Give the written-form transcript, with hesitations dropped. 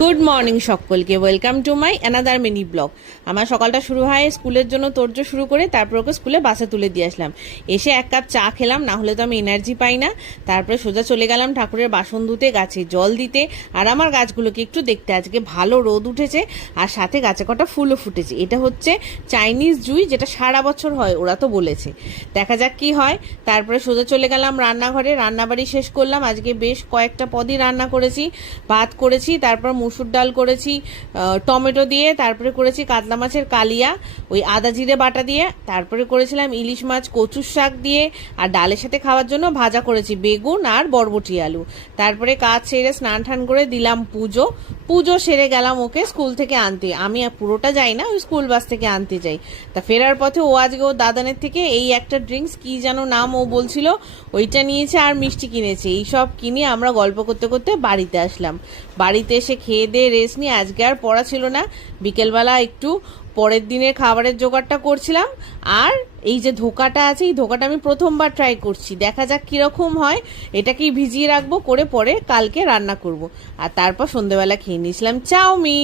Good morning সকলকে, welcome to my another mini blog. আমার সকালটা শুরু হয় স্কুলের জন্য তোড়জোড় শুরু করে, তারপর ওকে স্কুলে বাসে তুলে দিয়ে আসলাম। এসে এক কাপ চা খেলাম, না হলে তো আমি এনার্জি পাই না। তারপরে সোজা চলে গেলাম ঠাকুরের বাসন ধুতে, গাছে জল দিতে, আর আমার গাছগুলোকে একটু দেখতে। আজকে ভালো রোদ উঠেছে আর সাথে গাছে কটা ফুলও ফুটেছে। এটা হচ্ছে চাইনিজ জুঁই, যেটা সারা বছর হয়, ওরা তো বলেছে। দেখা যাক কি হয়। তারপরে সোজা চলে গেলাম রান্নাঘরে, রান্নাবাড়ি শেষ করলাম। আজকে বেশ কয়েকটা পদই রান্না করেছি। ভাত করেছি, তারপর মুসুর ডাল করেছি টমেটো দিয়ে, তারপরে করেছি কাতলা মাছের কালিয়া ওই আদা জিরে বাটা দিয়ে, তারপরে করেছিলাম ইলিশ মাছ কচুর শাক দিয়ে, আর ডালের সাথে খাওয়ার জন্য ভাজা করেছি বেগুন আর বরবটি আলু। তারপরে কাজ সেরে স্নান টান করে দিলাম পুজো সেরে গেলাম ওকে স্কুল থেকে আনতে। আমি পুরোটা যাই না, ওই স্কুল বাস থেকে আনতে যাই। তা ফেরার পথে ও আজকে ও দাদানের থেকে এই একটা ড্রিঙ্কস, কি যেন নাম ও বলছিল, ওইটা নিয়েছে আর মিষ্টি কিনেছে। এইসব কিনে আমরা গল্প করতে করতে বাড়িতে আসলাম। বাড়িতে এসে খেয়ে দিয়ে রেস্ট নিয়ে, আজকে আর পড়া ছিল না। বিকেলবেলা একটু পরের দিনের খাবারের জোগাড়টা করছিলাম। আর এই যে ধোকাটা আছে, এই ধোকাটা আমি প্রথমবার ট্রাই করছি, দেখা যাক কিরকম হয়। এটাকেই ভিজিয়ে রাখবো, করে পরে কালকে রান্না করব। আর তারপর সন্ধ্যেবেলা খেয়ে নিয়েছিলাম চাউমিন।